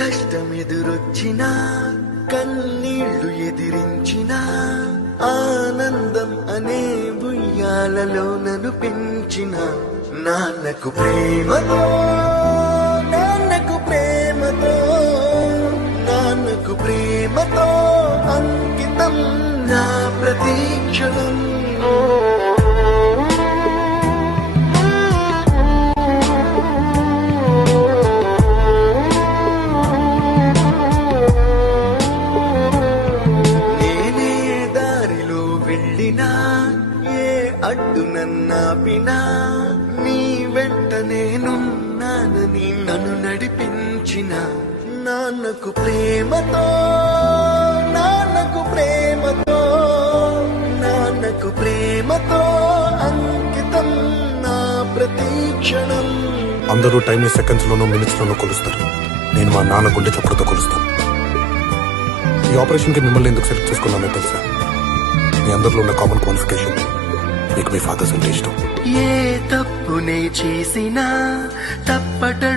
కష్టమెదురొచ్చినా కన్నీళ్లు ఎదిరించిన ఆనందం అనే ఉయ్యాలలో నన్ను పెంచిన నాన్నకు ప్రేమతో నాన్నకు ప్రేమతో నాన్నకు ప్రేమతో అంకితం నా ప్రతీక్షణం. ఏ అడ్డు నన్నాపినా నీ వెంట నేనున్నానని నన్ను నడిపించిన నాన్నకు ప్రేమతో నాన్నకు ప్రేమతో నాన్నకు ప్రేమతో అంకితం నా ప్రతీక్షణం. అందరూ టైం సెకండ్స్ లోనూ మినిట్స్ లోనూ కొలుస్తారు. నేను మా నాన్న గుండె చప్పుడుతో కొలుస్తాను. ఈ ఆపరేషన్ కి మిమ్మల్ని ఎందుకు సెలెక్ట్ చేసుకున్నానో తెలుసా? మీ అందరిలో ఉన్న కామన్ క్వాలిఫికేషన్ మీకు మీ ఫాదర్స్ అంటే ఇష్టం. ఏ తప్పునే చేసినా తప్పటడు